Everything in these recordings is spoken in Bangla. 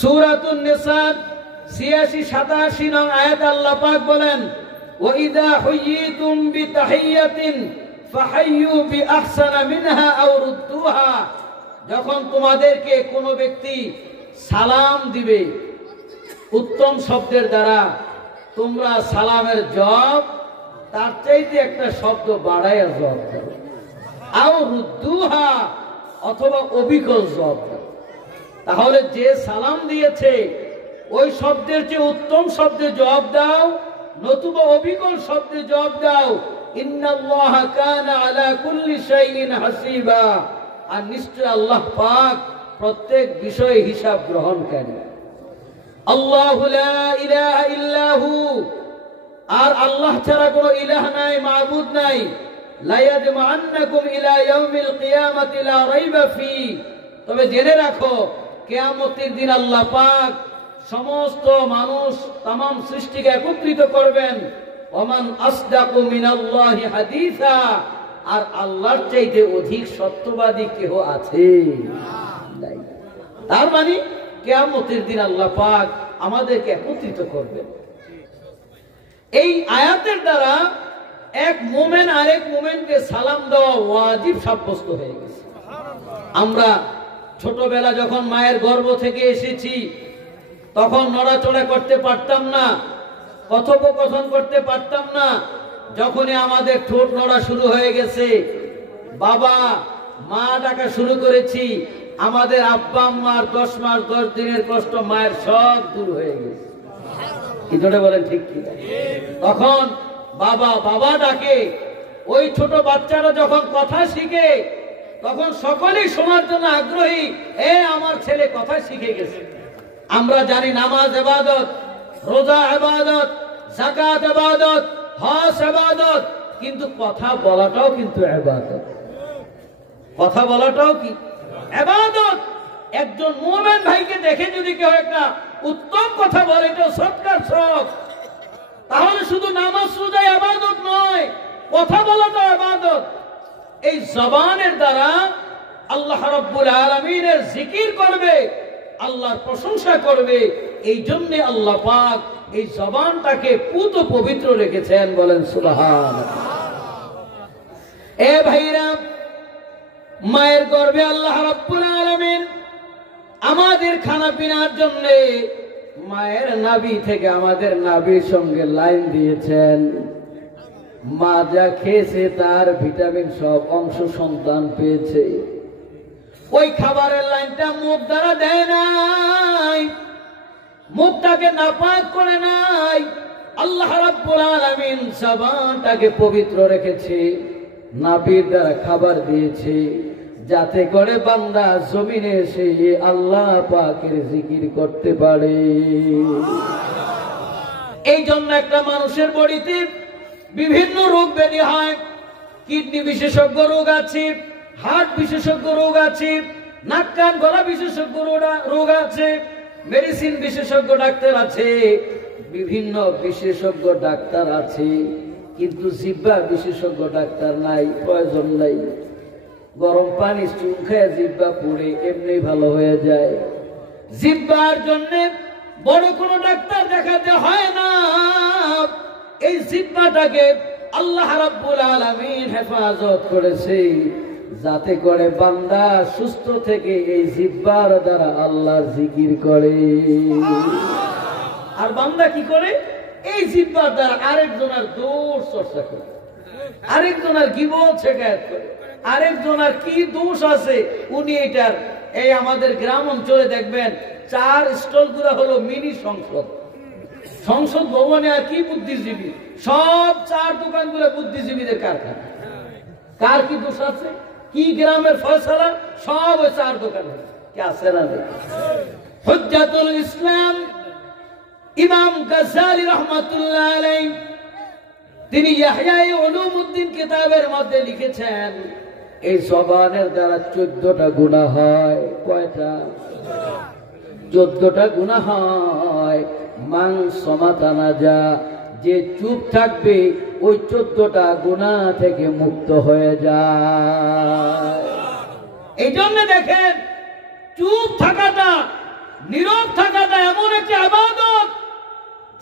সূরাতুন নিসা ৮৬-৮৭ নং আয়াত আল্লাহ পাক বলেন, ওয়া ইযা হুয়িতুম বিতাহিয়াতিন ফাহাইয়ু বিআহসানা মিনহা আও রুদ্দুহা। যখন তোমাদেরকে কোনো ব্যক্তি সালাম দিবে উত্তম শব্দের দ্বারা, তোমরা সালামের জবাব তার চাইতে একটা শব্দ বাড়াইয়া জবাব দাও, আও রুদ্দুহা অথবা অবিকল জবাব দাও। তাহলে যে সালাম দিয়েছে ওই শব্দের চেয়ে উত্তম শব্দে জবাব দাও, নতুবা অবিকল শব্দে জবাব দাও। ইন্নাল্লাহা কানা আলা কুল্লি শাইইন হাসিবা। আর নিশ্চয় আল্লাহ পাক প্রত্যেক বিষয়ে হিসাব গ্রহণকারী। আল্লাহু লা ইলাহা ইল্লাহু, আর আল্লাহ ছাড়া কোনো ইলাহ নাই, মাবুদ নাই। লা ইয়াজমাআন্নাকুম ইলা ইয়াউমিল কিয়ামাতি লা রাইবা ফি। তবে জেনে রাখো, কিয়ামতের দিন আল্লাহ পাক সমস্ত মানুষ, তামাম সৃষ্টিকে একত্রিত করবেন। ওমান আসদাকু মিনাল্লাহি হাদিসা, আর আল্লাহর চাইতে অধিক সত্যবাদী কেউ আছে? নাই। তার মানে কিয়ামতের দিন আল্লাহ পাক আমাদেরকে একত্রিত করবেন। এই আয়াতের দ্বারা এক মুমিন আরেক মুমিনকে সালাম দেওয়া ওয়াজিব সাব্যস্ত হয়ে গেছে। আমরা ছোটবেলা যখন মায়ের গর্ভ থেকে এসেছি তখন নড়াচড়া করতে পারতাম না, কথোপকথন করতে পারতাম না। যখনই আমাদের ঠোঁট নড়া শুরু হয়ে গেছে, বাবা মা ডাকা শুরু করেছি, আমাদের আব্বা আম্মার 10 মাস 10 দিনের কষ্ট মায়ের সব দূর হয়ে গেছে। কি জোরে বলেন ঠিক কি? তখন বাবা বাবা ডাকে। ওই ছোট বাচ্চারা যখন কথা শিখে তখন সকলেই শোনার জন্য আগ্রহী, আমার ছেলে কথা শিখে গেছে। আমরা জানি নামাজ ইবাদত, রোজা ইবাদত, যাকাত ইবাদত, হজ ইবাদত, কিন্তু কথা বলাটাও কিন্তু ইবাদত। কথা বলাটাও কি ইবাদত। একজন মুমিন ভাইকে দেখে যদি কেউ একটা উত্তম কথা বলে, এটা সৎকার সব, তাহলে শুধু নামাজ রোজা ইবাদত নয়, কথা বলাটাও ইবাদত। এই জবানের দ্বারা আল্লাহ রাব্বুল আলামিনের জিকির করবে, আল্লাহর প্রশংসা করবে। এই জন্য আল্লাহ পাক এই জবানটাকে পুত পবিত্র রেখেছেন। বলেন সুবহানাল্লাহ। এ ভাইরা, মায়ের গর্ভে আল্লাহ রাব্বুল আলামিন আমাদের খানা পিনার জন্য মায়ের নাভি থেকে আমাদের নাভির সঙ্গে লাইন দিয়েছেন। মা যা খেয়েছে তার ভিটামিন সব অংশ সন্তান পেয়েছে। ওই খাবারের লাইনটা মুখ দ্বারা দেয় নাই, মুখটাকে নাপাক করে নাই। আল্লাহ রাব্বুল আলামিন জবানটাকে পবিত্র রেখেছে, নাভির দ্বারা খাবার দিয়েছে, যাতে করে বান্দা জমিনে এসে আল্লাহ পাকের জিকির করতে পারে। এই জন্য একটা মানুষের বডিতে বিভিন্ন রোগ ব্যাধি হয়। কিডনি বিশেষজ্ঞ রোগ আছে, হার্ট বিশেষজ্ঞ রোগ আছে, নাক কান গলা বিশেষজ্ঞ রোগ আছে, মেডিসিন বিশেষজ্ঞ ডাক্তার আছে, বিভিন্ন বিশেষজ্ঞ ডাক্তার আছে, কিন্তু জিহ্বা বিশেষজ্ঞ ডাক্তার নাই, প্রয়োজন নাই। গরম পানি চুন খেয়ে জিহ্বা পুড়ে এমনি ভালো হয়ে যায়। জিহ্বার জন্য বড় কোনো ডাক্তার দেখাতে হয় না। এই জিহ্বাটাকে আল্লাহ রাব্বুল আলামিন হেফাজত করেছে, যাতে করে বান্দা সুস্থ থেকে এই জিহ্বার দ্বারা আল্লাহর জিকির করে। আর বান্দা কি করে? এই জিহ্বার দ্বারা আরেকজনের দোষ চর্চা করে, আরেকজনের গীবত শিকায়ত করে, আরেকজনের কি দোষ আছে উনি এটার। এই আমাদের গ্রাম অঞ্চলে দেখবেন 4 স্টল গুলা হলো মিনি সংসদ। সংসদ ভবনে আর কি বুদ্ধিজীবী, সব 4 দোকানগুলো বুদ্ধিজীবীদের কারখানা। কার কি দোষ আছে, কি গ্রামের ফয়সালা, সব ওই 4 দোকানে কি আছে না? হুজ্জাতুল ইসলাম ইমাম গাজ্জালী রাহমাতুল্লাহ আলাইহি তিনি ইয়াহইয়া উলুমউদ্দিন কিতাবের মধ্যে লিখেছেন, এই জবানের দ্বারা 14টা গুনাহ হয়। কয়টা? 14টা গুনাহ হয়। মান সমাতানা যা, যে চুপ থাকবে ওই 14টা গুনাহ থেকে মুক্ত হয়ে যায়। এই জন্য দেখেন চুপ থাকাটা নীরব থাকাটা এমন একটি ইবাদত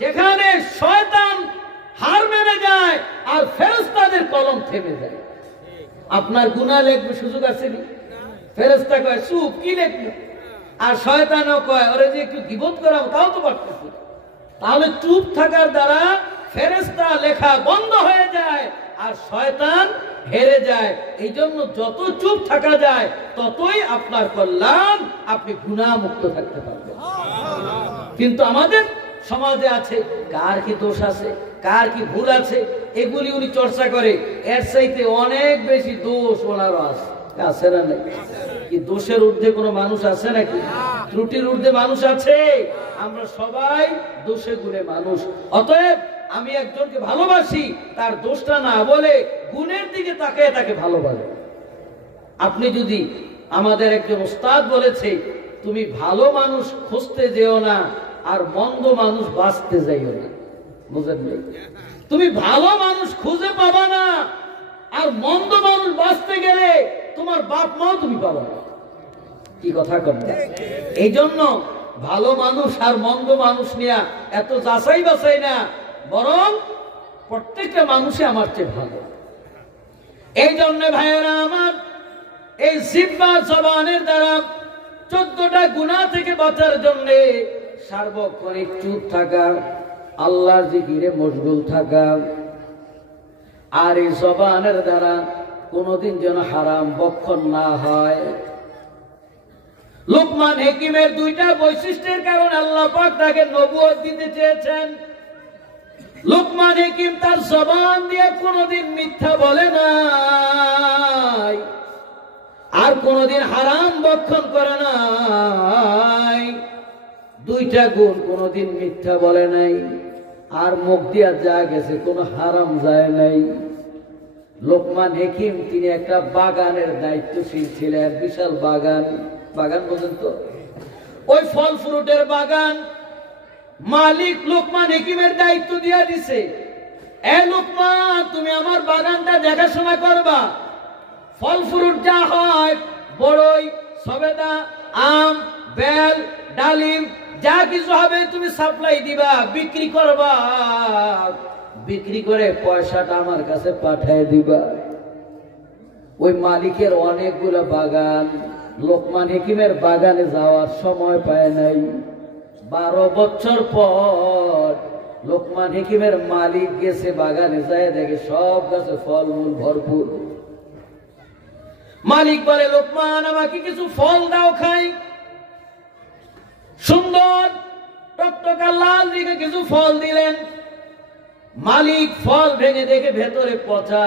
যেখানে শয়তান হার মেনে যায় আর ফেরেশতাদের কলম থেমে যায়। আপনার গুনাহ লিখবে সুযোগ আছে নি? ফেরেশতা কয় চুপ, কি লিখবে? আর শয়তানও কয় ওরে যে একটু গীবত করাবো তাও তো পারতেছি। তাহলে চুপ থাকার দ্বারা ফেরেশতা লেখা বন্ধ হয়ে যায় আর শয়তান হেরে যায়। এই জন্য যত চুপ থাকা যায় ততই আপনার কল্যাণ, আপনি গুনাহ মুক্ত থাকতে পারবেন। কিন্তু আমাদের সমাজে আছে কার কি দোষ আছে, কার কি ভুল আছে, এগুলি উনি চর্চা করে। এর চাইতে অনেক বেশি দোষ ওনারও আছে না নাই? কি দোষের ঊর্ধ্বে কোনো মানুষ আছে নাকি? ত্রুটির ঊর্ধ্বে মানুষ আছে? আমরা সবাই দোষে গুণে মানুষ। অতএব আমি একজনকে ভালোবাসি তার দোষটা না বলে গুণের দিকে তাকিয়ে তাকে ভালোবাসি। আপনি যদি, আমাদের একজন উস্তাদ বলেছে, তুমি ভালো মানুষ খুঁজতে যেও না আর মন্দ মানুষ বাঁচতে যাইও না। বুঝেন নাই? তুমি ভালো মানুষ খুঁজে পাবা না আর মন্দ মানুষ বাঁচতে গেলে তোমার বাপ মাও তুমি পাবা না। কি কথা করবে? এই জন্য ভালো মানুষ আর মন্দ মানুষ নিয়ে এত যাচাই বাছাই না, বরং প্রত্যেকটা মানুষই আমার চেয়ে ভালো। এই জন্য ভাইয়েরা আমার, এই জিহ্বা জবানের দ্বারা 14টা গুনাহ থেকে বাঁচার জন্য সার্বক্ষণিক চুপ থাকা, আল্লাহর জিকিরে মশগুল থাকা, আর এই জবানের দ্বারা কোনদিন যেন হারাম বক্ষণ না হয়। লুকমান হাকিমের 2টা বৈশিষ্ট্যের কারণে আল্লাহ পাক তাকে নবুয়ত দিতে চেয়েছেন। লুকমান হাকিম তার জবান দিয়ে কোনদিন মিথ্যা বলে নাই আর কোনদিন হারাম বক্ষণ করে নাই। 2টা গুণ, কোনদিন মিথ্যা বলে নাই আর মুখ দিয়া যা গেছে কোনো হারাম যায় নাই। লোকমান হাকিম তিনি একটা বাগানের দায়িত্বশীল ছিলেন, বিশাল বাগান। বাগান বোঝেন তো? ওই ফল ফ্রুটের বাগান মালিক লোকমান হাকিমের দায়িত্ব দিয়ে দিছে, এ লোকমান তুমি আমার বাগানটা দেখাশোনা করবা। ফল ফ্রুট যা হয়, বড়ই, সবেদা, আম, বেল, ডালিম যা কিছু হবে তুমি সাপ্লাই দিবা, বিক্রি করবা, বিক্রি করে পয়সাটা আমার কাছে পাঠিয়ে দিবা। ওই মালিকের অনেকগুলো বাগান, লোকমান হাকিমের বাগানে যাওয়ার সময় পায় নাই। 12 বছর পর লোকমান হাকিমের মালিক গেছে বাগানে, যায় দেখে সব গাছে ফলমূল ভরপুর। মালিক বলে, লোকমান আমাকে কিছু ফল দাও খাই। সুন্দর টকটকা লাল দিকে কিছু ফল দিলেন। মালিক ফল ভেঙে দেখে ভেতরে পচা,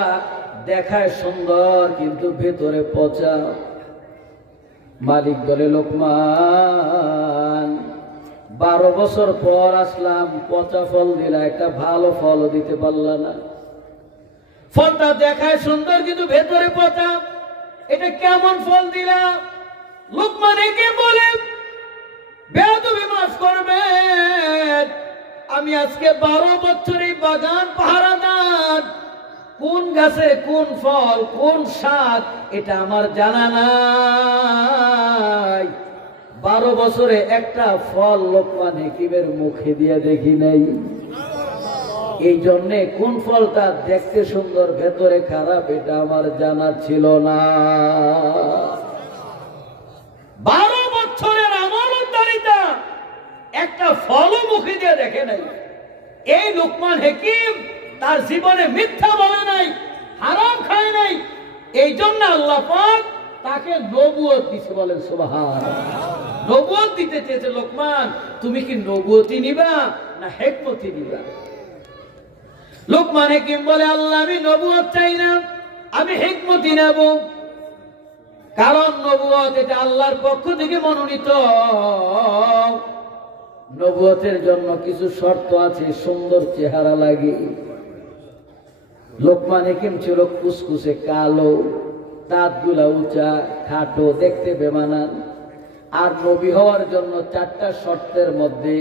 দেখায় সুন্দর কিন্তু ভেতরে পচা। মালিক বলে, লোকমান 12 বছর পর আসলাম, পচা ফল দিলা, একটা ভালো ফল দিতে পারলা না। ফলটা দেখায় সুন্দর কিন্তু ভেতরে পচা, এটা কেমন ফল দিলা? লোকমান হাকিম বলে, বেয়াদবি মাফ করবেন, আমি আজকে 12 বছর এই বাগান পাহারাদার, কোন গাছে কোন ফল কোন স্বাদ এটা আমার জানা নাই। 12 বছরে একটা ফল লোকমান হাকিমের মুখে দিয়ে দেখি নাই। এই জন্যে কোন ফলটা দেখতে সুন্দর ভেতরে খারাপ এটা আমার জানা ছিল না। 12 বছরের আমলদারিতা একটা ফলও মুখে দিয়ে দেখে নাই। এই লোকমান হাকিম তার জীবনে মিথ্যা বলে নাই, হারাম খায় নাই। এই জন্য আল্লাহ পাক তাকে নবুয়ত দিয়েছে। বলেন সুবহানাল্লাহ। নবুয়ত দিতে চেয়েছে, লোকমান তুমি কি নবুয়তি নিবা না হিকমতি নিবা? লোকমান হাকিম বলে, আল্লাহ আমি নবুয়ত চাই না, আমি হিকমতি নেব। কারণ নবুয়ত এটা আল্লাহর পক্ষ থেকে মনোনীত। নবুয়তের জন্য কিছু শর্ত আছে, সুন্দর চেহারা লাগে। লোকমান হাকিম ছিল কুচকুচে কালো, দাঁতগুলা উঁচা, খাটো, দেখতে বেমানান। আর নবী হওয়ার জন্য 4টা শর্তের মধ্যে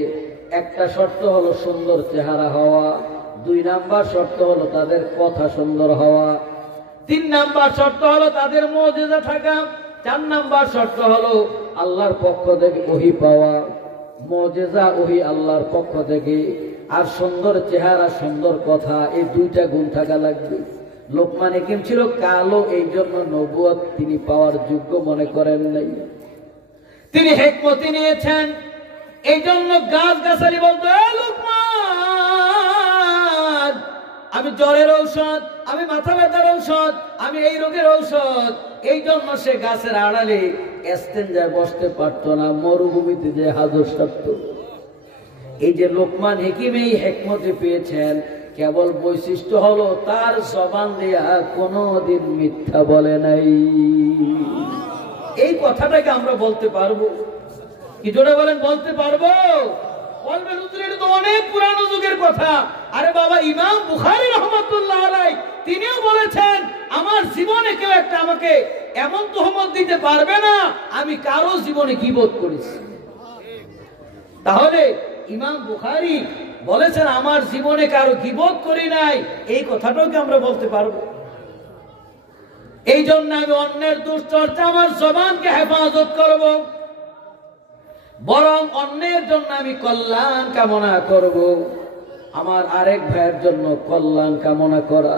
একটা শর্ত হলো সুন্দর চেহারা হওয়া, 2 নাম্বার শর্ত হলো তাদের কথা সুন্দর হওয়া, 3 নাম্বার শর্ত হলো তাদের মুজিজা থাকা, 4 নাম্বার শর্ত হলো আল্লাহর পক্ষ থেকে ওহী পাওয়া। মুজিজা ওহি আল্লাহর পক্ষ থেকে, আর সুন্দর চেহারা সুন্দর কথা, এই দুইটা গুণ থাকা লাগবে। লোকমান হাকিম ছিল কালো, এই জন্য নবুয়ত তিনি পাওয়ার যোগ্য মনে করেন নাই। তিনি হিকমতি নিয়েছেন, এই জন্য গাছ গাছালি বলতো, লোকমান আমি জ্বরের ঔষধ, আমি মাথা ব্যথার ঔষধ, আমি এই রোগের ঔষধ। এই জন্য সে গাছের আড়ালে এস্তেঞ্জায় বসতে পারত না, মরুভূমিতে যে হাজর সারত। এই যে লোকমান হাকিম এই হিকমতি পেয়েছেন, কেবল বৈশিষ্ট্য হলো তার জবান দিয়া কোনদিন মিথ্যা বলে নাই। এই কথাটাকে আমরা বলতে পারবো কি? জোরে বলেন, বলতে পারবো? বলবেন হুজুর এটা তো অনেক পুরানো যুগের কথা। আরে বাবা, ইমাম বুখারী রাহমাতুল্লাহ আলাইহি তিনিও বলেছেন, আমার জীবনে কেউ একটা আমাকে এমন তোহমত দিতে পারবে না আমি কারো জীবনে গীবত করেছি। তাহলে ইমাম বুখারী বলেছেন আমার জীবনে কারো গীবত করি নাই, এই কথাটাও কি আমরা বলতে পারবো? এই জন্য আমি অন্যের দুশ্চর্চা আমার জবানকে হেফাজত করব, বরং অন্যের জন্য আমি কল্যাণ কামনা করব। আমার আরেক ভাইয়ের জন্য কল্যাণ কামনা করা,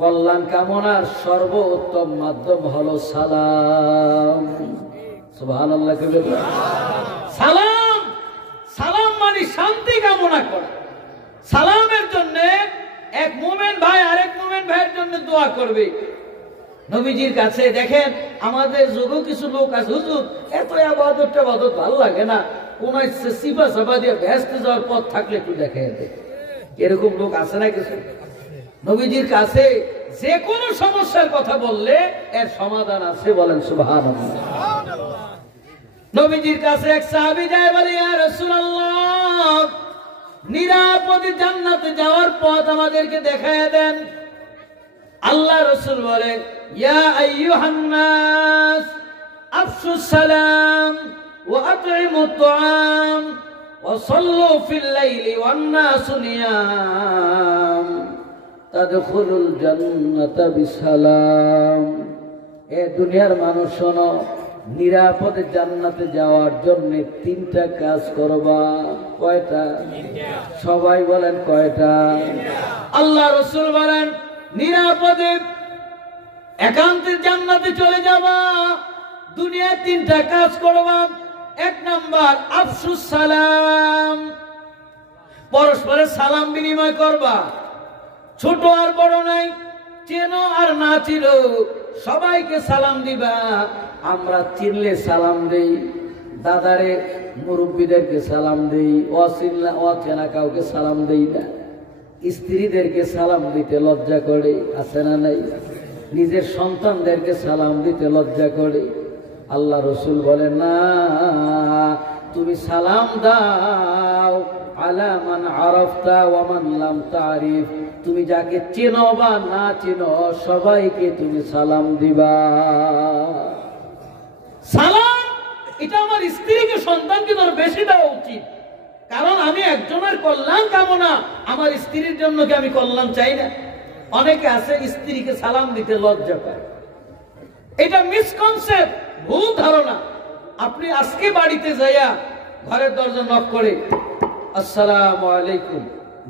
কল্যাণ কামনার সর্বোত্তম মাধ্যম হলো সালাম। সুবহানাল্লাহ। সালাম, সালাম মানে শান্তি কামনা করা। সালামের জন্য এক মুমিন ভাই আরেক মুমিন ভাইয়ের জন্য দোয়া করবে। নবীজির কাছে দেখেন, আমাদের যুগেও কিছু লোক আছে, হুজুর এত ইবাদত ভালো লাগে না, কোন সিফা সাফা দিয়ে ভেস্তে যাওয়ার পথ থাকলে একটু দেখে, এরকম লোক আছে না কিছু? নবীজির কাছে যে কোনো সমস্যার কথা বললে এর সমাধান আছে, বলেন সুবহানাল্লাহ। নবীজির কাছে এক সাহাবী যায়, বলে ইয়া রাসূলুল্লাহ নিরাপদে জান্নাতে যাওয়ার পথ আমাদেরকে দেখায় দেন। আল্লাহ রাসূল বলেন, ইয়া আইয়ুহান নাস আফশুস সালাম ওয়া আতইমুত তুআম ওয়া সাল্লু ফিল লাইলি ওয়ান নাসু নিয়াম তাদখুলুল জান্নাতা বিসালাম। এ দুনিয়ার মানুষ শোনো, নিরাপদে জান্নাতে যাওয়ার জন্য তিনটা কাজ করবা। কয়টা? সবাই বলেন কয়টা? আল্লাহ রাসূল বলেন, নিরাপদে একান্তে জান্নাতে চলে যাবা, দুনিয়ায় তিনটা কাজ করবা। এক নাম্বার আফশুস সালাম, পরস্পরের সালাম বিনিময় করবা। ছোট আর বড় নাই, চেনো আর না চিনো সবাইকে সালাম দিবা। আমরা চিনলে সালাম দেই, দাদারে মুরব্বীদেরকে সালাম দেই, অচেনা কাউকে সালাম দেই না। স্ত্রীদেরকে সালাম দিতে লজ্জা করে, আছে না নাই? নিজের সন্তানদেরকে সালাম দিতে লজ্জা করে। আল্লাহ রাসূল বলেন, না, তুমি সালাম দাও আলা মান আরাফতা ওয়া মান লাম তারিফ, তুমি যাকে চেনো বা না চেনো সবাইকে তুমি সালাম দিবা। সালাম এটা আমার স্ত্রীকে সন্তানকে ধর বেশি দেওয়া উচিত, কারণ আমি একজনের কল্যাণ কামনা, আমার স্ত্রীর জন্য কি আমি কল্যাণ চাই না? অনেকে আছে স্ত্রীকে সালাম দিতে লজ্জা পায়, এটা মিসকনসেপ্ট, ভুল ধারণা। আপনি আজকে বাড়িতে যাইয়া ঘরের দরজা নক করে আসসালামু আলাইকুম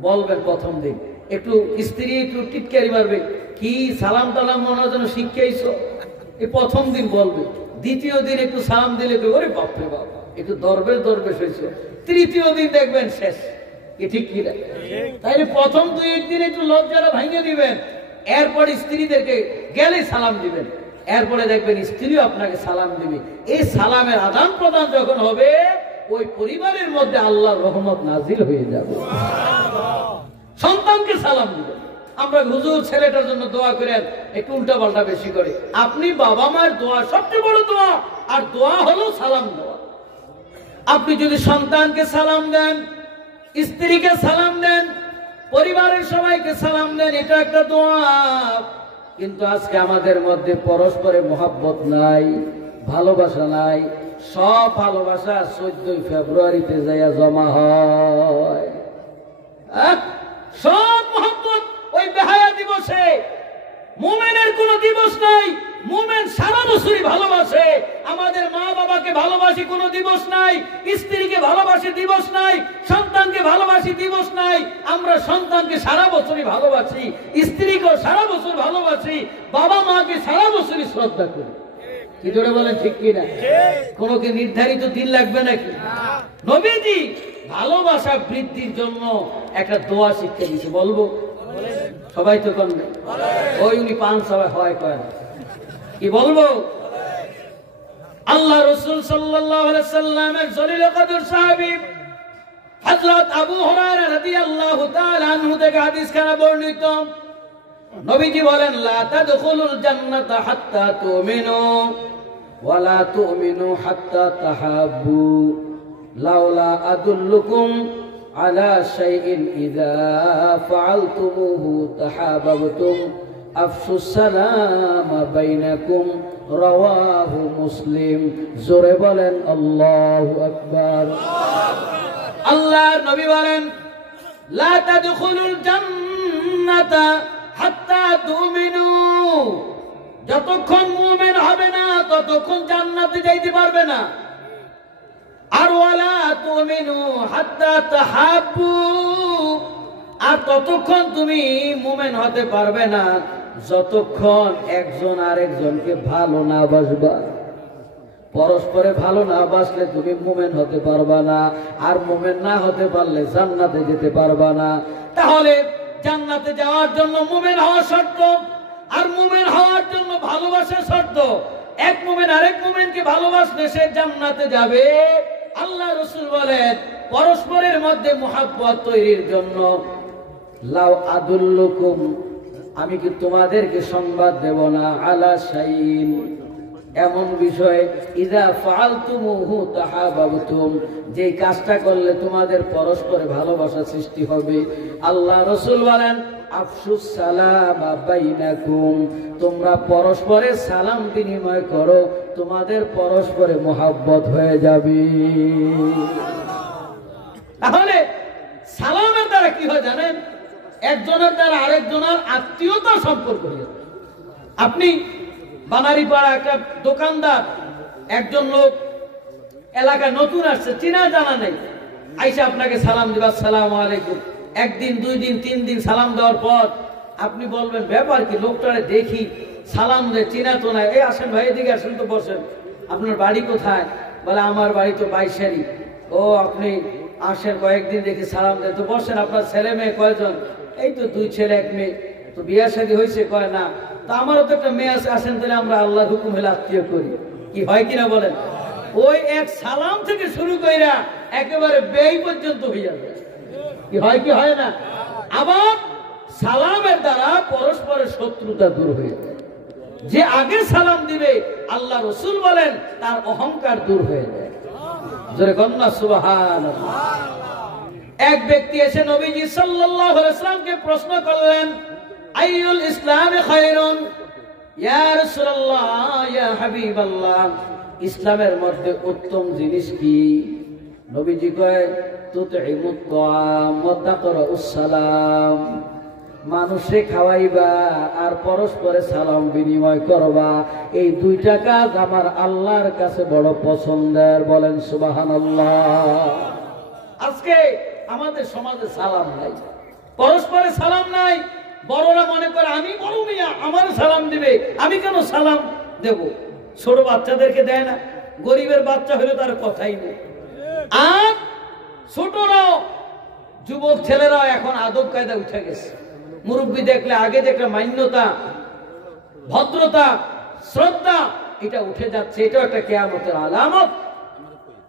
বলবেন, প্রথম দিন একটু স্ত্রী একটু টিটকারি মারবে, কি সালাম টালাম মনে যেন শিখিয়েছো, এই প্রথম দিন বলবে। দ্বিতীয় দিন একটু সালাম দিলে ওরে বাপরে বাপ একটু দরবেশ হয়েছে, তৃতীয় দিন দেখবেন শেষ। কি ঠিক কি? তাইলে প্রথম 2 দিন একটু লজ্জাটা ভাঙিয়ে দিবেন, এরপর স্ত্রীদেরকে গেলে সালাম দিবেন, এরপরে দেখবেন স্ত্রীও আপনাকে সালাম দিবে। এই সালামের আদান প্রদান যখন হবে, ওই পরিবারের মধ্যে আল্লাহর রহমত নাজিল হয়ে যাবে। সন্তানকে সালাম দিবেন। আমরা হুজুর ছেলেটার জন্য দোয়া করেন, একটু উল্টা পাল্টা বেশি করে। আপনি বাবা মায়ের দোয়া সবচেয়ে বড় দোয়া, আর দোয়া হলো সালাম দেওয়া। আপনি যদি সন্তানকে সালাম দেন, স্ত্রীকে সালাম দেন, পরিবারের সবাইকে সালাম দেন, এটা একটা দোয়া। কিন্তু আজকে আমাদের মধ্যে পরস্পরে মহব্বত নাই, ভালোবাসা নাই। সব ভালোবাসা 14 ফেব্রুয়ারিতে যাইয়া জমা হয়। সব মহব্বত ওই বেহায়া দিবসে। মুমিনের কোন দিবস নাই মুমিন সারা বছরই ভালোবাসে। আমাদের মা বাবাকে ভালোবাসি কোনো দিবস নাই, স্ত্রীকে ভালোবাসি দিবস নাই, সন্তানকে ভালোবাসি দিবস নাই। আমরা সন্তানকে সারা বছরই ভালোবাসি, স্ত্রীকেও সারা বছর ভালোবাসি, বাবা মাকে সারা বছরই শ্রদ্ধা করি। কি জোরে বলেন ঠিক কিনা? কোনো কি নির্ধারিত দিন লাগবে নাকি? নবীজি ভালোবাসা বৃদ্ধির জন্য একটা দোয়া শিক্ষা দিয়েছে, বলবো? সবাই তো করবে, ওই উনি পান সবাই হয় কয় না, কি বলবো? আল্লাহ রাসূল সাল্লাল্লাহু আলাইহি সাল্লামের জলিল কদর সাহাবী হযরত আবু হুরায়রা রাদিয়াল্লাহু তাআলা আনহু থেকে হাদিস খানা বর্ণিত। নবীজি বলেন, লা তাদখুলুল জান্নাতা হাত্তা তুমিনু ওয়া লা তুমিনু হাত্তা তাহাব্বু লাউলা আদুল্লুকুম আলা শাইইন ইযা ফাআলতুমুহু তাহাব্বতুম আফশুস সালাম বাইনাকুম রাওয়াহু মুসলিম। জোরে বলেন আল্লাহু আকবার। আল্লাহর নবী বলেন, লা তাদখুলুল জান্নাতা হাত্তা তুমিনু, যতক্ষণ মুমিন হবে না ততক্ষণ জান্নাতে যাইতে পারবে না। আর ওয়ালা তুমিনু হাত্তা তাহাব্বু, আর ততক্ষণ তুমি মুমিন হতে পারবে না যতক্ষণ একজন আরেকজনকে ভালো না বাসবা। পরস্পরে ভালো না বাসলে তুমি মুমিন হতে পারবা না, আর মুমিন না হতে পারলে জান্নাতে যেতে পারবা না। তাহলে জান্নাতে যাওয়ার জন্য মুমিন হওয়া শর্ত, আর মুমিন হওয়ার জন্য ভালোবাসা শর্ত। এক মুমিন আরেক মুমিনকে ভালোবাসলে সে জান্নাতে যাবে। আল্লাহ রাসূল বলেন, পরস্পরের মধ্যে মুহাব্বত তৈরির জন্য লাউ আদুল্লুকুম, আমি কি তোমাদেরকে সংবাদ দেব না, আলা শাইইন, এমন বিষয়, ইযা ফাআলতুমুহু তাহাব্বাতুম, যে কাজটা করলে তোমাদের পরস্পরে ভালোবাসা সৃষ্টি হবে। আল্লাহ রাসূল বলেন, আফশুস সালাম বাইনাকুম, তোমরা পরস্পরে সালাম বিনিময় করো, তোমাদের পরস্পরে মুহাব্বত হয়ে যাবে। তাহলে সালামের দ্বারা কি হয় জানেন? একজনের দ্বারা আরেকজনের আত্মীয়তার সম্পর্ক হয়ে যায়। আপনি বানারীপাড়া একটা দোকানদার, একজন লোক এলাকায় নতুন আসছে, চিনা জানা নেই, আইসা আপনাকে সালাম দিবা, আসসালামু আলাইকুম। একদিন, দুই দিন, তিন দিন সালাম দেওয়ার পর আপনি বলবেন, ব্যাপার কি, লোকটারে দেখি সালাম দেয়, চিনা তো নাই, এই আসেন ভাই, এদিকে আসেন তো, বসেন, আপনার বাড়ি কোথায়? বলে আমার বাড়ি তো বাইশারি। ও, আপনি আসেন, কয়েকদিন দেখি সালাম দেয়, তো বসেন, আপনার ছেলে মেয়ে কয়জন? এই তো দুই ছেলে এক মেয়ে। তো বিয়ে শাদী হয়েছে? কয় না। তো আমারও তো একটা মেয়ে আছে, আসেন তাহলে আমরা আল্লাহর হুকুম হলে আত্মীয় করি। কি হয় কিনা বলেন? ওই এক সালাম থেকে শুরু কইরা একেবারে বেই পর্যন্ত হয়ে যাবে। কি হয় কি হয় না? আবার সালামের দ্বারা পরস্পরের শত্রুতা দূর হয়ে যায়। যে আগে সালাম দিবে, আল্লাহ রাসূল বলেন, তার অহংকার দূর হয়ে যায়। জোরে কন্যা সুবহানাল্লাহ। এক ব্যক্তি এসে নবীজি সাল্লাল্লাহু আলাইহি ওয়াসাল্লামকে প্রশ্ন করলেন, আইয়ুল ইসলামি খায়রুন, ইয়া রাসূলুল্লাহ, ইয়া হাবিবাল্লাহ, ইসলামের মধ্যে উত্তম জিনিস কি? নবীজি কয়, তুতঈমুত তাআম ওয়া তাকরাউস সালাম, মানুষে খাওয়াইবা আর পরস্পরে সালাম বিনিময় করবা, এই দুইটা কাজ আমার আল্লাহর কাছে বড় পছন্দের। বলেন সুবহানাল্লাহ। আজকে আমাদের সমাজে সালাম নাই, পরস্পরে সালাম নাই। বড়রা মনে করে আমি বড় মিয়া, আমার সালাম দিবে, আমি কেন সালাম দেব? ছোট বাচ্চাদেরকে দেয় না, গরিবের বাচ্চা হলে তার কথাই নেই। আর ছোটরাও, যুবক ছেলেরাও এখন আদব কায়দা উঠে গেছে। মুরব্বী দেখলে আগে দেখলে মান্যতা, ভদ্রতা, শ্রদ্ধা, এটা উঠে যাচ্ছে। এটাও একটা কিয়ামতের আলামত।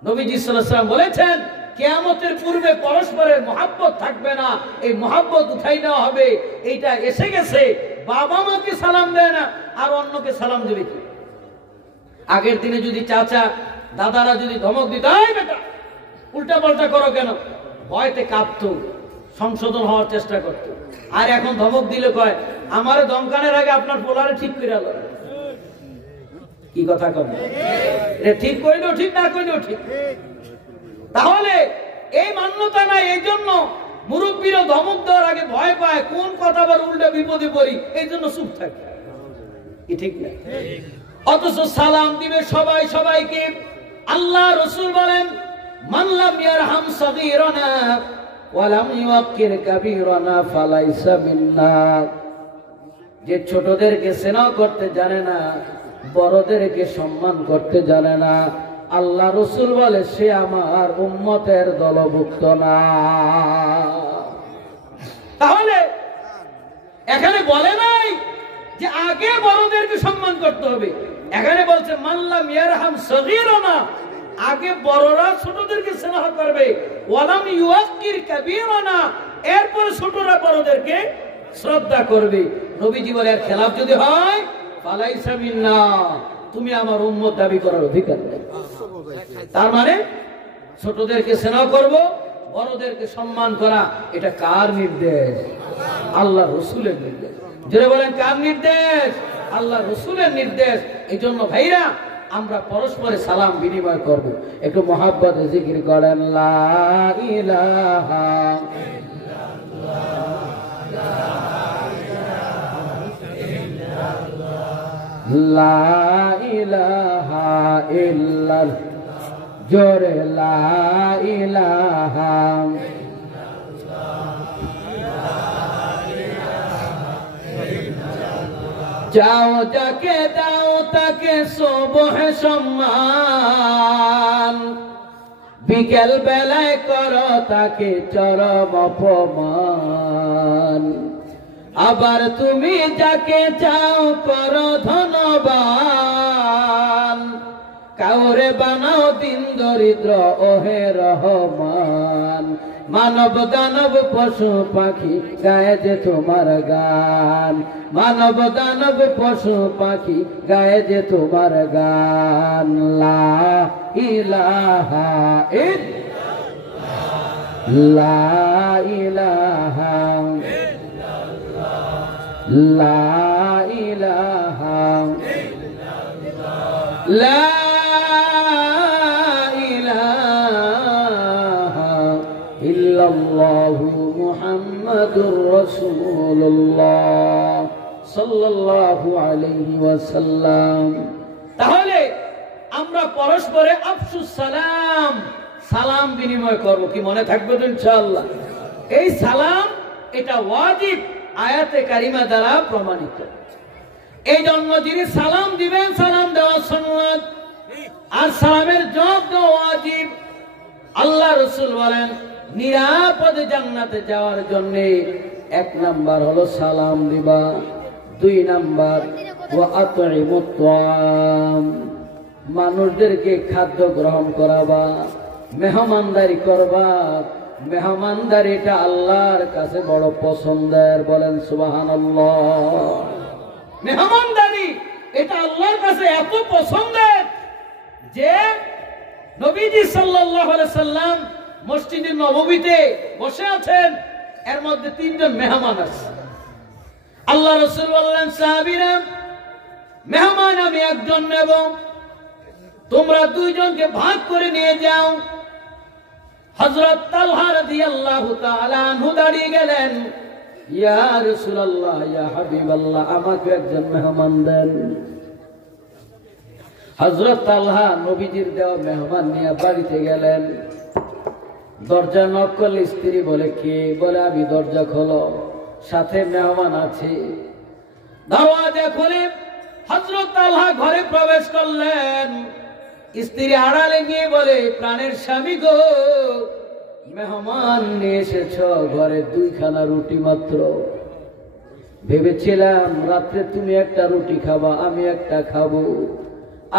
নবীজি সাল্লাল্লাহু আলাইহি ওয়াসাল্লাম বলেছেন, কিয়ামতের পূর্বে পরস্পরের মহব্বত থাকবে না, এই মহব্বত উঠাই নেওয়া হবে। এইটা এসে গেছে। বাবা মাকে সালাম দেয় না, আর অন্যকে সালাম দেবে কি? আগের দিনে যদি চাচা দাদারা যদি ধমক দিত, এই বেটা উল্টা পাল্টা করো কেন, ভয়তে কাঁপতো, সংশোধন হওয়ার চেষ্টা করতো। আর এখন ধমক দিলে কয়, আমারে দমকানের আগে আপনার পোলারে ঠিক করে আলো। কি কথা কব? ঠিক কইলেও ঠিক, না কইলেও ঠিক। তাহলে এই মান্যতা নাই। এই জন্য মুরব্বীরা ধমক দেওয়ার আগে ভয় পায়, কোন কথা আবার উল্টা বিপদে পড়ি, এই জন্য চুপ থাকে। কি ঠিক না? অথচ সালাম দিবে সবাই সবাইকে। আল্লাহ রাসূল বলেন, মান লাম ইয়ারহাম সাগীরানা ওয়া লাম ইউক্কির কাবীরানা ফালাইসা মিন্না। যে ছোটদেরকে স্নেহ করতে জানে না, বড়দেরকে সম্মান করতে জানে না, আল্লাহ রাসূল বলে সে আমার উম্মতের দলভুক্ত না। তাহলে এখানে বলে নাই যে আগে বড়দেরকে সম্মান করতে হবে, এখানে বলছে মান লাম ইয়ারহাম সাগীরানা, আগে বড়রা ছোটদেরকে স্নেহ করবে, ওয়া লাম ইউক্কির কাবীরানা, এরপর ছোটরা বড়দেরকে শ্রদ্ধা করবে। নবীজি বলে এর খেলাফ যদি হয় ফালাইসা মিন্না, তুমি আমার উম্মত দাবি করার অধিকার নেই। তার মানে ছোটদেরকে স্নেহ করব, বড়দেরকে সম্মান করা, এটা কার নির্দেশ? আল্লাহ রাসূলের নির্দেশ। যারা বলেন কার নির্দেশ? আল্লাহ রাসূলের নির্দেশ। এই জন্য ভাইরা আমরা পরস্পরে সালাম বিনিময় করব। একটু মহাব্বতে জিকির করেন, লা ইলাহা লা ইলাহা ইল্লাল্লাহ, জোরে লা ইলাহা। যাও যাকে দাও তাকে সুবহ সম্মান, বিকেল বেলায় করো তাকে চরম অপমান। আবার তুমি যাকে চাও করো ধনবান, কাউরে বানাও দিন দরিদ্র ওহে রহমান। মানব দানব পশু পাখি গায়ে যে তোমার গান, মানব দানব পশু পাখি গায়ে যে তোমার গান। লা ইলাহা ইল্লাল্লাহ, লা ইলাহা লা ইলাহা লা ইলাহা ইল্লাল্লাহু মুহাম্মাদুর রাসূলুল্লাহ সাল্লাল্লাহু আলাইহি ওয়াসাল্লাম। তাহলে আমরা পরস্পরে আফসুস সালাম, সালাম বিনিময় করব। কি মনে থাকবে তো ইনশাআল্লাহ? এই সালাম এটা ওয়াজিব, আয়াতে কারিমা দ্বারা প্রমাণিত। এই জন্য যিনি সালাম দিবেন সালাম দেওয়া সুন্নাত, আর সালামের জবাব দেওয়া ওয়াজিব। আল্লাহ রাসূল বলেন নিরাপদে জান্নাতে যাওয়ার জন্য 1 নাম্বার হলো সালাম দিবা, 2 নাম্বার ওয়া আতইমুত তাআম, মানুষদেরকে খাদ্য গ্রহণ করাবা, মেহমানদারি করবা। মেহমানদারিটা আল্লাহর কাছে বড় পছন্দের, বলেন সুবহানাল্লাহ। মেহমানদারি এটা আল্লাহর কাছে এত পছন্দের যে নবীজি সাল্লাল্লাহু আলাইহি সাল্লাম মসজিদে নববীতে বসে আছেন, এর মধ্যে 3 জন মেহমান আছে। আল্লাহ রাসূল বললেন, সাহাবীরা মেহমান আমি একজন নেব, তোমরা 2 জনকে ভাগ করে নিয়ে যাও। হযরত তালহা রাদিয়াল্লাহু তাআলা আনহু দাঁড়িয়ে গেলেন, ইয়া রাসূলুল্লাহ, ইয়া হাবিবাল্লাহ, আমাকে একজন মেহমান দেন। হযরত তালহা নবীজির দেওয়া মেহমান নিয়ে বাড়িতে গেলেন। দরজা নক করলে স্ত্রী বলে, কে? বলে আমি। দরজা খোলো, সাথে মেহমান আছে। দরজা খুলে হযরত তালহা ঘরে প্রবেশ করলেন। স্ত্রী আড়ালে গিয়ে বলে, প্রাণের স্বামী গো, মেহমান নিয়ে এসেছ, ঘরে 2 খানা রুটি মাত্র। ভেবেছিলাম রাত্রে তুমি একটা রুটি খাবা, আমি একটা খাবো,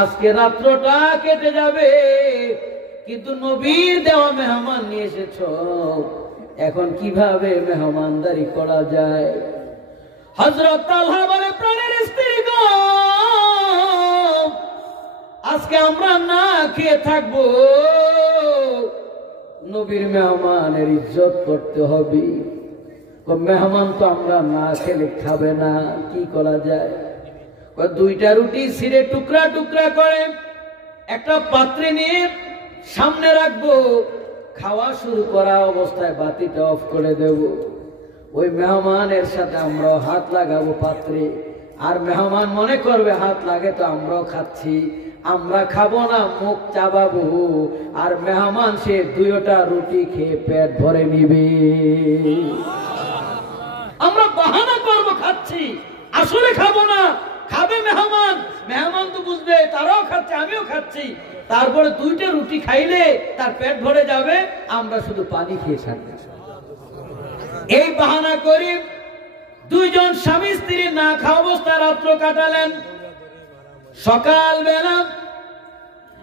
আজকে রাত্রটা কেটে যাবে, কিন্তু নবীর দেওয়া মেহমান নিয়ে এসেছ, এখন কিভাবে মেহমানদারি করা যায়? হযরত তালহা বলে, প্রাণের স্ত্রী গো, আজকে আমরা না খেয়ে থাকবো, নবীর মেহমানের ইজ্জত করতে হবে। মেহমান তো আমরা না খেলে খাবে না, কি করা যায়? 2টা রুটি ছিঁড়ে টুকরা টুকরা করে একটা পাত্রে নিয়ে সামনে রাখবো, খাওয়া শুরু করা অবস্থায় বাতিটা অফ করে দেব। ওই মেহমানের সাথে আমরা হাত লাগাবো পাত্রে, আর মেহমান মনে করবে হাত লাগে তো আমরাও খাচ্ছি, আমরা খাবো না, মুখ চাবাবো। আর মেহমান সে দুইটা রুটি খেয়ে পেট ভরে নিবে। আমরা বাহানা করবো খাচ্ছি, আসলে খাবো না। খাবে মেহমান, মেহমান তো বুঝবে তারাও খাচ্ছে আমিও খাচ্ছি, তারপরে দুইটা রুটি খাইলে তার পেট ভরে যাবে, আমরা শুধু পানি খেয়ে থাকবো। এই বাহানা করি দুইজন স্বামী স্ত্রী না খাওয়া অবস্থায় রাত্র কাটালেন। সকাল বেলা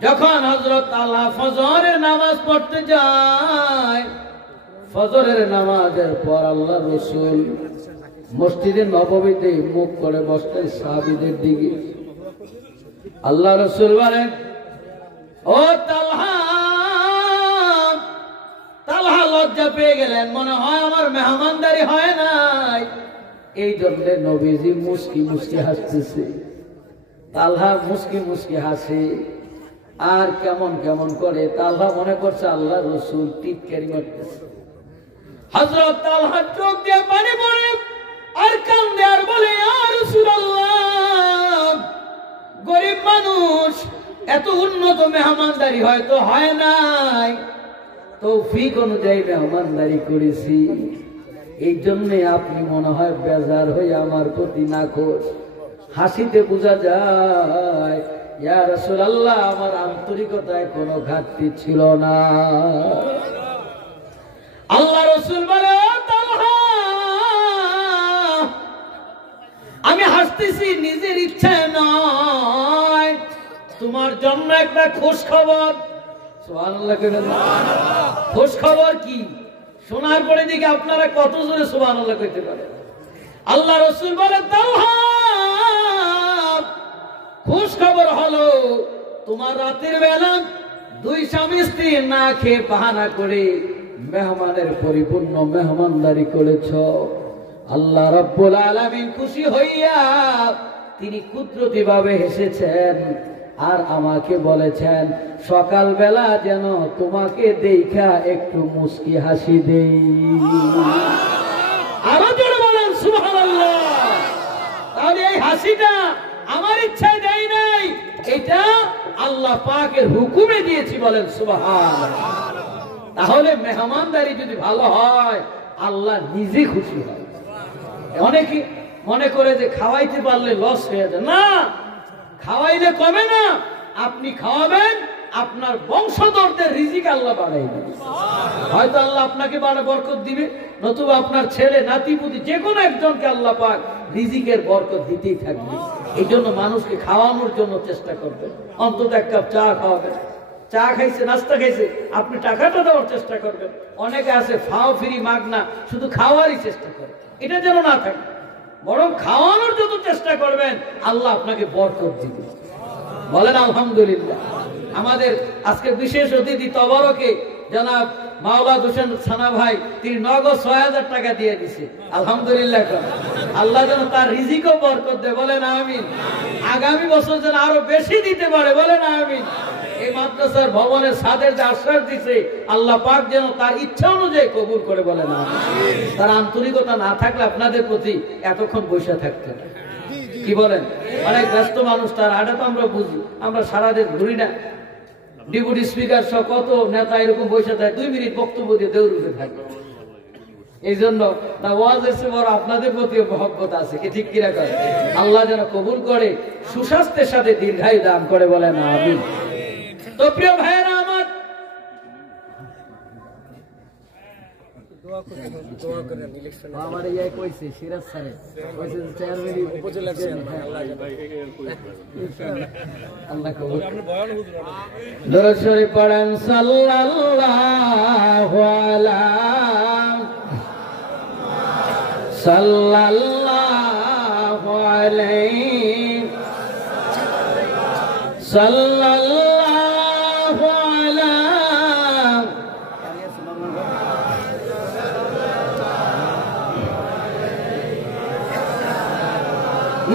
যখন হযরত আল্লাহ ফজরের নামাজ পড়তে যায়, ফজরের নামাজের পর আল্লাহ রাসূল মসজিদে নববীতে মুখ করে বসলেন সাহাবীদের দিকে। আল্লাহ রাসূল বলেন, ও তালহা, তালহা লজ্জা পেয়ে গেলেন, মনে হয় আমার মেহমানদারি হয় নাই। এই জন্য নবীজি মুস্কি মুস্কি হাসতেছে। তালহা মুস্কি মুস্কি হাসে আর কেমন কেমন করে। তালহা মনে করছে আল্লাহ রাসূল টিটকারি মারতেছে। হযরত তালহা চোখ দিয়ে পানি পড়ে আর কান্দে আর বলে, ইয়া রাসূলুল্লাহ, গরিব মানুষ, এত উন্নত মেহমানদারি হয়তো হয় নাই, তৌফিক অনুযায়ী মেহমানদারি করেছি, এই জন্যে আপনি মনে হয় বেজার হয়ে আমার প্রতি নাখোশ। হাসিতে বোঝা যায় ইয়া রাসূলুল্লাহ আমার আন্তরিকতায় কোনো ঘাটতি ছিল না। আল্লাহ রাসূল বলে, তালহা, আমি হাসতেছি নিজের ইচ্ছায় নয়, তোমার জন্য একটা খোঁজ খবর। সুবহানাল্লাহ। খোঁজ খবর কি? শোনার পরে দেখি আপনারা কত জোরে সুবহানাল্লাহ কইতে পারেন। আল্লাহ রাসূল বলে, তালহা, খোঁজ খবর হলো তোমার রাতের বেলা দুই স্বামী স্ত্রী না খেয়ে বাহানা করে মেহমানের পরিপূর্ণ মেহমানদারি করেছ। আল্লাহ রাব্বুল আলামিন খুশি হইয়া তিনি কুদরতি ভাবে হেসেছেন আর আমাকে বলেছেন সকাল বেলা যেন তোমাকে দেখা একটু মুস্কি হাসি দেই। আরো জোরে বলেন সুবহানাল্লাহ। তাহলে এই হাসিটা আমার ইচ্ছায় দেই নাই, এটা আল্লাহ পাকের হুকুমে দিয়েছি, বলেন সুবহানাল্লাহ। তাহলে মেহমানদারি যদি ভালো হয় আল্লাহ নিজে খুশি হয়। অনেকে মনে করে যে খাওয়াইতে পারলে লস হয়ে যায়, না, খাওয়াইলে কমে না, আপনি খাওয়াবেন, আপনার বংশধরদের রিজিক আল্লাহ বাড়াই দিবে। হয়তো আল্লাহ আপনাকে বরকত দিবে, নতুবা আপনার ছেলে নাতিপুতি যে কোনো একজনকে আল্লাহ পাক রিজিকের বরকত দিতেই থাকবে। এই জন্য মানুষকে খাওয়ানোর জন্য চেষ্টা করবেন, অন্তত এক কাপ চা খাওয়াবেন। চা খাইছে, নাস্তা খাইছে, আপনি টাকাটা দেওয়ার চেষ্টা করবেন। অনেকে আছে ফাও ফ্রি মাগনা, শুধু খাওয়ারই চেষ্টা করে, এটা যেন না থাকে, বরং খাওয়ানোর যত চেষ্টা করবেন আল্লাহ আপনাকে বরকত দিবে। বলেন আলহামদুলিল্লাহ। আমাদের আজকে বিশেষ অতিথি তবরকে জনাব মাওলাদ হোসেন সানা ভাই, তিনি নগদ ৬০০০ টাকা দিয়ে দিছে। আলহামদুলিল্লাহ। আল্লাহ যেন তার রিজিকও বরকত দেয়, বলেন আমিন। আগামী বছর যেন আরো বেশি দিতে পারে, বলেন আমিন। এই মাদ্রাসার ভবনের ছাদের যে আশ্বাস দিছে আল্লাহ পাক যেন তার ইচ্ছা অনুযায়ী কবুল করে, বলেন আমিন। তার আন্তরিকতা না থাকলে আপনাদের প্রতি এতক্ষণ বসে থাকতেন। কি বলেন? অনেক ব্যস্ত মানুষ, তার আড্ডা তো আমরা বুঝি, আমরা সারাদিন ঘুরি না। ডেপুটি স্পিকার সহ কত নেতা এরকম বসে থাকে, 2 মিনিট বক্তব্য দিয়ে দৌড় উঠে থাকে। এই জন্য না ওয়াজের চেয়ে বড় আপনাদের প্রতি মহব্বত আছে, কি ঠিক কিরা করে? আল্লাহ যেন কবুল করে, সুস্বাস্থ্যের সাথে দীর্ঘায়ু দান করে, বলেন আমিন। তো প্রিয় ভাইয়েরা আমার, আমার এই কইছে সিরাজ স্যার কইছে চেয়ারম্যান উপজেলা আল্লাহ কবুল। দরুদ শরীফ পড়েন সাল্লাল্লাহু আলাইহি সাল্লাল্লাহু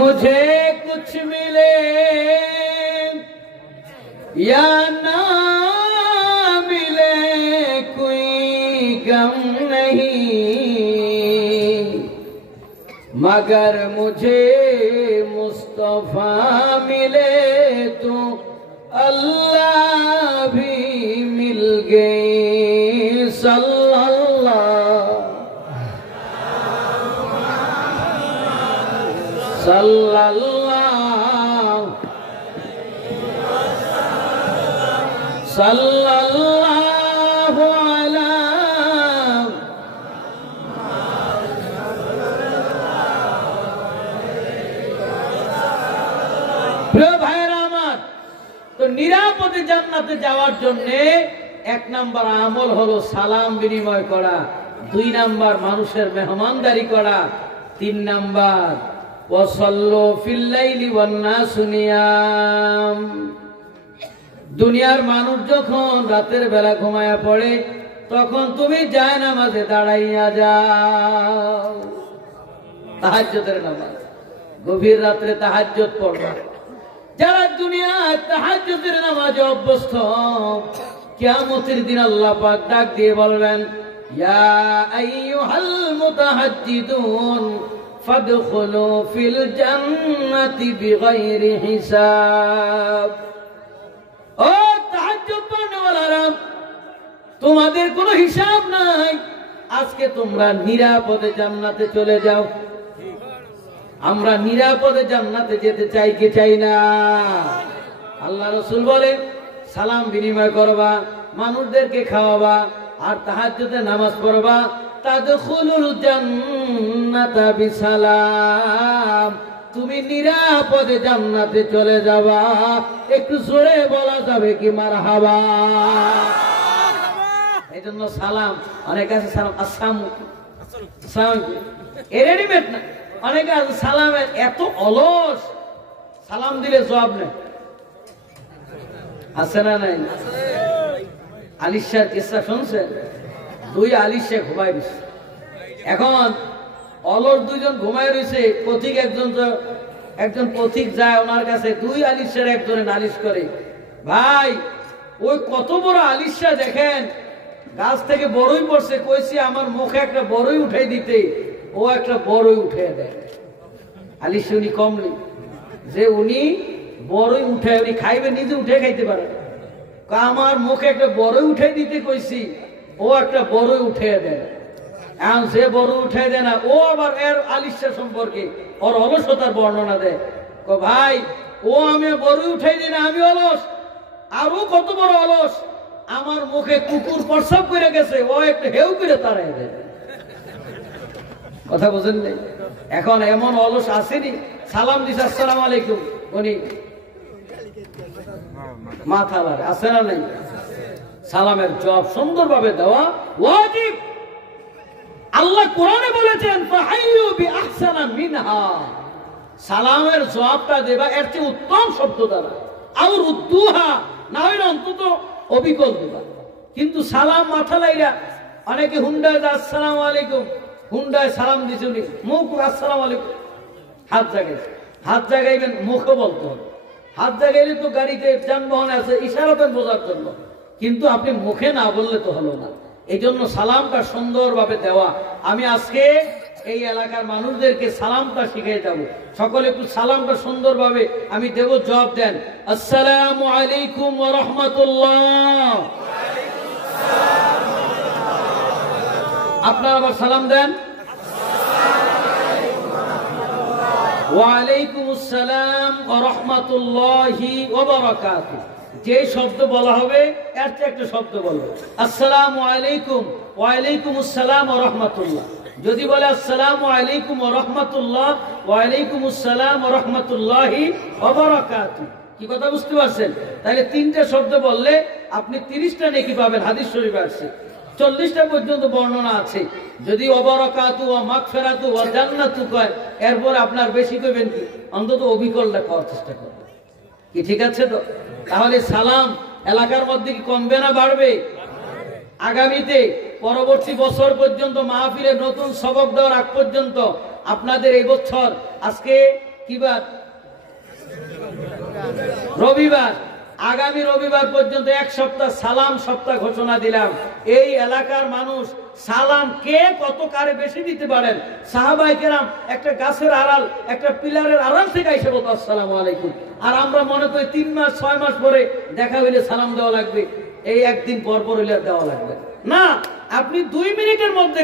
मुझे कुछ मिले या ना मिले कोई गम नहीं, मगर मुझे मुस्तफा मिले तो अल्लाह भी मिल गए सल्लल्लाहु सल्लल्लाहु अला প্রিয় ভাইরা আমার, তো নিরাপদে জান্নাতে যাওয়ার জন্য এক নাম্বার আমল হলো সালাম বিনিময় করা, দুই নাম্বার মানুষের মেহমানদারি করা, তিন নাম্বার ওয়াসাল্লু ফিল লাইলি ওয়ান নাসু নিয়াম। দুনিয়ার মানুষ যখন রাতের বেলা ঘুমায়া পড়ে তখন তুমি জায়নামাজে দাঁড়াইয়া যাও, তাহাজ্জুদের নামাজ, গভীর রাত্রে তাহাজ্জুদ পড়বা। যারা দুনিয়ায় তাহাজ্জুদের নামাজে অভ্যস্ত, কিয়ামতের দিন আল্লাহ পাক ডাক দিয়ে বলবেন, ইয়া আইয়ুহাল মুতাহাজ্জিদুন ফাদখুলু ফিল জান্নাতি বিগাইরি হিসাব। ও তাহাজ্জুদ পড়নেওয়ালারা, তোমাদের কোনো হিসাব নাই, আজকে তোমরা নিরাপদে জান্নাতে চলে যাও। আমরা নিরাপদে জান্নাতে যেতে চাই কি চাই না? আল্লাহ রাসূল বলেন, সালাম বিনিময় করবা, মানুষদেরকে খাওয়াবা, আর তাহাজ্জুদে নামাজ পড়বা, তাদখুলুল জান্নাতা বিসালাম, তুমি নিরাপদে জান্নাতে চলে যাবা। একটু জোরে বলা যাবে কি মারহাবা? এই জন্য সালাম, অনেকে আছে সালাম আসসালামু রেডিমেড না, অনেকে আছে সালামের এত অলস, সালাম দিলে জবাব নেই। আছে না নাই? আলিশার কিসা শুনছেন? দুই আলিশা ঘুমাই দিছে, এখন অলস দুইজন ঘুমাই রয়েছে, পথিক একজন পথিক যায় ওনার কাছে, দুই আলিশার একজনে নালিশ করে, ভাই ওই কত বড় আলিশা দেখেন, গাছ থেকে বড়ই পড়ছে, কইছি আমার মুখে একটা বড়ই উঠাই দিতে, ও একটা বড়ই উঠে দেয়। আলিশা উনি কমলি যে উনি বড়ই উঠে, উনি খাইবে, নিজে উঠে খাইতে পারে, আমার মুখে একটা বড়ই উঠাই দিতে কইছি, ও একটা বড়ই উঠে দেয়। এখন সে বড় উঠে দেয় না, ও আবার এর আলিশা সম্পর্কে ওর অলসতার বর্ণনা দেয়, ভাই ও আমি বড়ই উঠাই দিই না, আমি অলস, আর ও কত বড় অলস, আমার মুখে কুকুর প্রস্রাব করে গেছে, ও একটা হেউ করে তাড়াই দেয়। কথা বুঝেন নাই? এখন এমন অলস আসেনি, সালাম দিস আসসালামু আলাইকুম, উনি মাথা বাড়ে, আছে না নাই? সালামের জবাব সুন্দরভাবে দেওয়া ওয়াজিব। আল্লাহ কোরআনে বলেছেন, ফাহাইয়ু বিআহসানা মিনহা, সালামের জবাবটা দেবা এর চেয়ে উত্তম শব্দ দ্বারা, আর উদ্দুহা, না হইলে অন্তত অবিকল দেবা। কিন্তু সালাম মাথা লাইরা, অনেকে হুন্ডায় আসসালামু আলাইকুম, হুন্ডায় সালাম দিছে, উনি মুখ আসসালামু আলাইকুম, হাত জাগাইছে, হাত জাগাইবেন মুখে বলতে হবে, হাত জাগাইলে তো গাড়িতে যানবাহন আছে ইশারাতে বোঝার জন্য, কিন্তু আপনি মুখে না বললে তো হলো না। এই জন্য সালামটা সুন্দরভাবে দেওয়া। আমি আজকে এই এলাকার মানুষদেরকে সালামটা শিখিয়ে যাব, সকলে একটু সালামটা সুন্দরভাবে আমি দেব, জবাব দেন, আসসালামু আলাইকুম ওয়া রাহমাতুল্লাহ। আপনারা আবার সালাম দেন, ওয়া আলাইকুম আসসালাম ওয়া রাহমাতুল্লাহি ওয়া বারাকাতুহু। যে শব্দ বলা হবে এর চেয়ে একটা শব্দ বলবো, আসসালামু আলাইকুম, ওয়া আলাইকুম আসসালাম ওয়া রাহমাতুল্লাহ। যদি বলে আসসালামু আলাইকুম ওয়া রাহমাতুল্লাহ, ওয়া আলাইকুম আসসালাম ওয়া রাহমাতুল্লাহি ওয়া বারাকাতুহু, কি কথা বুঝতে পারছেন? তাহলে তিনটা শব্দ বললে আপনি 30টা নেকি পাবেন, হাদিস শরীফে আছে, 40টা পর্যন্ত বর্ণনা আছে। যদি ওয়া বারাকাতুহু ওয়া মাগফিরাতু ওয়া জান্নাতু কয়, এরপর আপনার বেশি কইবেন কি, অন্তত অবিকলটা করার চেষ্টা করবেন, কি ঠিক আছে? তো তাহলে সালাম এলাকার মধ্যে কি কমবে না বাড়বে? আগামীতে পরবর্তী বছর পর্যন্ত মাহফিলে নতুন সবক দেওয়ার আগ পর্যন্ত আপনাদের এই বছর, আজকে কি বার? রবিবার, আগামী রবিবার পর্যন্ত 1 সপ্তাহ সালাম সপ্তাহ ঘোষণা দিলাম। এই এলাকার মানুষ সালাম কে কত কারে বেশি দিতে পারেন। সাহাবায়ে কেরাম একটা গাছের আড়াল, একটা পিলারের আড়াল থেকে এসে বলতো আসসালামু আলাইকুম। আর আমরা মনে করি 3 মাস 6 মাস পরে দেখা হইলে সালাম দেওয়া লাগবে, এই একদিন পর পর হইলে দেওয়া লাগবে না। আপনি 2 মিনিটের মধ্যে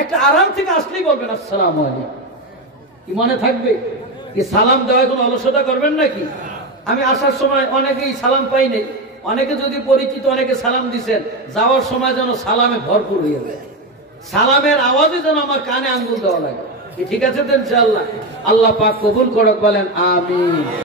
একটা আড়াল থেকে আসলেই বলবেন আসসালামু আলাইকুম। কি মনে থাকবে? কি সালাম দেওয়ায় কোনো অলসতা করবেন নাকি? আমি আসার সময় অনেকেই সালাম পাই নাই, অনেকে যদি পরিচিত অনেকে সালাম দিচ্ছেন, যাওয়ার সময় যেন সালামে ভরপুর হয়ে যায়, সালামের আওয়াজে যেন আমার কানে আঙ্গুল দেওয়া লাগে। ঠিক আছে তো ইনশাআল্লাহ? আল্লাহ পাক কবুল করুক, বলেন আমিন।